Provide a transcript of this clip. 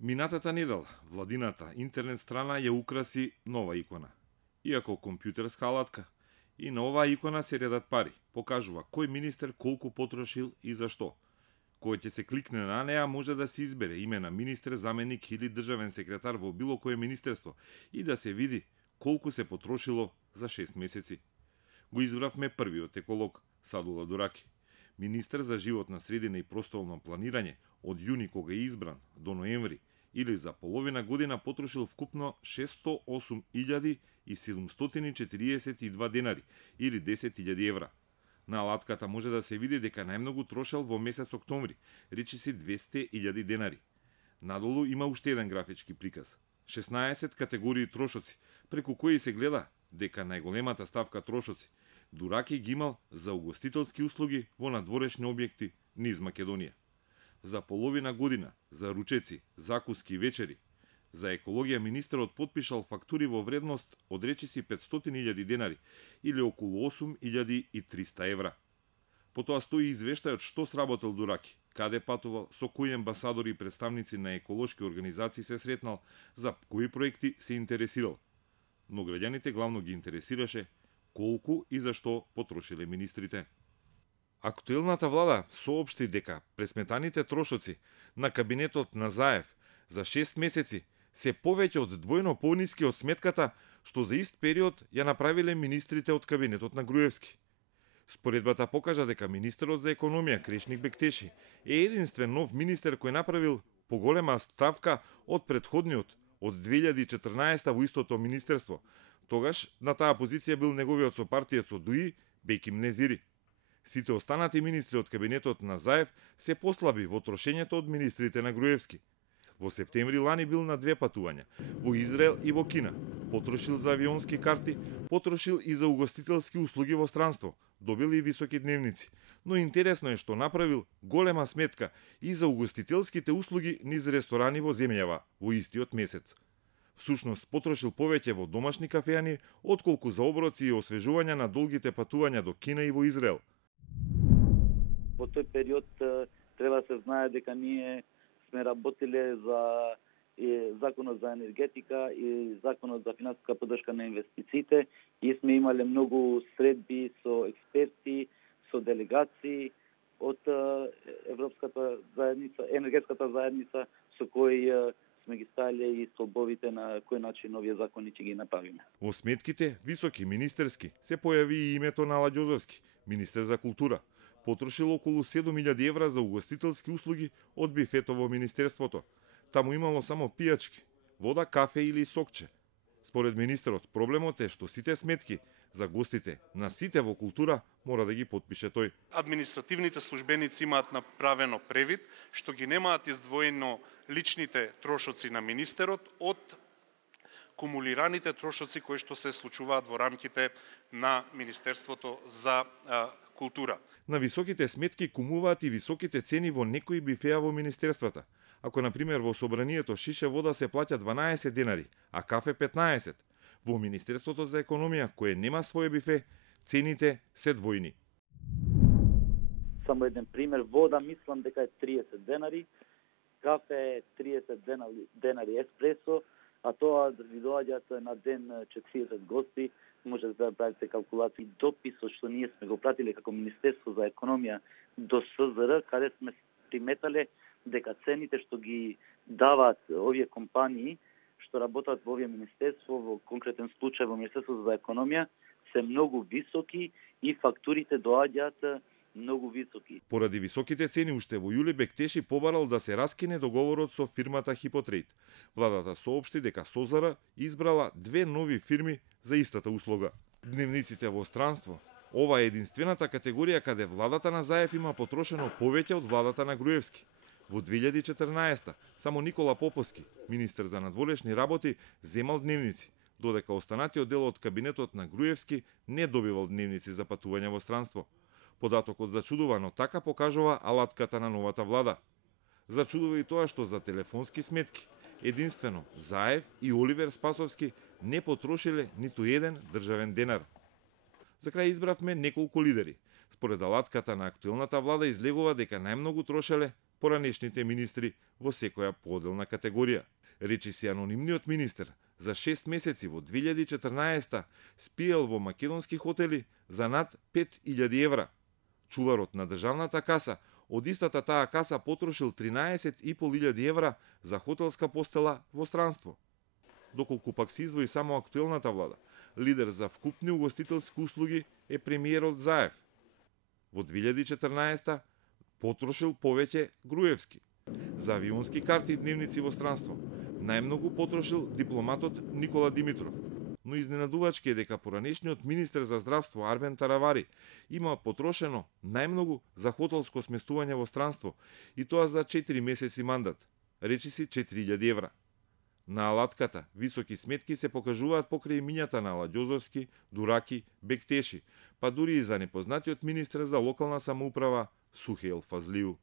Минатата недела, владината интернет страна ја украси нова икона. Иако компјутерска алатка, и на оваа икона се редат пари. Покажува кој министер колку потрошил и зашто. Кој ќе се кликне на неа може да се избере име на министер, заменик или државен секретар во било кое министерство и да се види колку се потрошило за 6 месеци. Го избравме првиот еколог, Садула Дураки. Министер за животна средина и просторно планирање од јуни кога е избран до ноември или за половина година потрошил вкупно 608.742 денари или 10.000 евра. На алатката може да се види дека најмногу трошел во месец октомври, речиси 200.000 денари. Надолу има уште еден графички приказ. 16 категории трошоци, преку кои се гледа дека најголемата ставка трошоци Дураки ги имал за угостителски услуги во надворешни објекти низ Македонија. За половина година, за ручеци, закуски и вечери, за екологија министерот потпишал фактури во вредност од речиси 500.000 денари или околу 8.300 евра. Потоа стои извештајот што сработил Дураки, каде патувал, со кои амбасадори и представници на еколошки организации се сретнал, за кои проекти се интересирал. Но граѓаните главно ги интересираше колку и зашто потрошиле министрите. Актуелната влада соопшти дека пресметаните трошоци на кабинетот на Заев за 6 месеци се повеќе од двојно пониски од сметката што за ист период ја направиле министрите од кабинетот на Груевски. Споредбата покажа дека министерот за економија Крешник Бектеши е единствен нов министер кој направил поголема ставка од претходниот од 2014 во истото министерство. Тогаш на таа позиција бил неговиот сопартиец од ДУИ Беким Незири. Сите останати министри од кабинетот на Заев се послаби во трошењето од министрите на Груевски. Во септември лани бил на 2 патувања, во Израел и во Кина. Потрошил за авионски карти, потрошил и за угостителски услуги во странство, добил и високи дневници. Но интересно е што направил голема сметка и за угостителските услуги низ ресторани во земјава во истиот месец. Всушност потрошил повеќе во домашни кафеани отколку за оброци и освежување на долгите патувања до Кина и во Израел. Во тој период треба да се знае дека ние сме работиле за законот за енергетика и законот за финансиска поддршка на инвестициите и сме имале многу средби со експерти, со делегации од Европската заедница, енергетската заедница со кои сме ги ставиле и столбовите на кој начин овие закони ќе ги направиме. Во сметките високи министерски се појави и името на Ала Ѓозовски, министер за култура. Потрошил околу 7.000 евра за угостителски услуги од бифето во министерството. Таму имало само пијачки, вода, кафе или сокче. Според министерот, проблемот е што сите сметки за гостите на сите во култура мора да ги потпише тој. Административните службеници имаат направено превид што ги немаат издвоено личните трошоци на министерот од кумулираните трошоци кои што се случуваат во рамките на Министерството за култура. На високите сметки кумуваат и високите цени во некои бифеа во министерствата. Ако, например, во собранието шише вода се плаќа 12 денари, а кафе 15, во Министерството за економија, кое нема свое бифе, цените се двојни. Само еден пример, вода мислам дека е 30 денари, кафе е 30 денари еспресо, а тоа да ви доаѓат на ден 40 гости, може да правите калкулации. Дописот што ние сме го пратиле како Министерство за економија до СЗР, каде сме приметале дека цените што ги даваат овие компании што работат во овие министерство, во конкретен случај во Министерството за економија, се многу високи и фактурите доаѓаат многу високи. Поради високите цени уште во јули Бектеши побарал да се раскине договорот со фирмата Хипотрейд. Владата соопшти дека СОЗР избрала 2 нови фирми за истата услуга. Дневниците во странство. Ова е единствената категорија каде владата на Заев има потрошено повеќе од владата на Груевски. Во 2014 само Никола Поповски, министер за надворешни работи, земал дневници, додека останатиот дел од кабинетот на Груевски не добивал дневници за патување во странство. Податокот зачудува, но така покажува алатката на новата влада. Зачудува и тоа што за телефонски сметки единствено Заев и Оливер Спасовски не потрошиле ниту еден државен денар. За крај избравме неколку лидери. Според алатката на актуелната влада излегува дека најмногу трошеле поранешните министри во секоја поделна категорија. Речи се анонимниот министер за 6 месеци во 2014 спиел во македонски хотели за над 5000 евра. Чуварот на државната каса од истата таа каса потрошил 13.500 евра за хотелска постела во странство. Доколку пак се издвои само актуелната влада, лидер за вкупни угостителски услуги е премиерот Заев. Во 2014 потрошил повеќе Груевски. За авионски карти и дневници во странство најмногу потрошил дипломатот Никола Димитров. Но изненадувачки е дека поранешниот министер за здравство Арбен Таравари има потрошено најмногу за хотелско сместување во странство и тоа за 4 месеци мандат, речиси 4000 евра. На алатката високи сметки се покажуваат покрај имињата на Ладјозовски, Дураки, Бектеши, па дури и за непознатиот министер за локална самоуправа Сухеил Фазлију.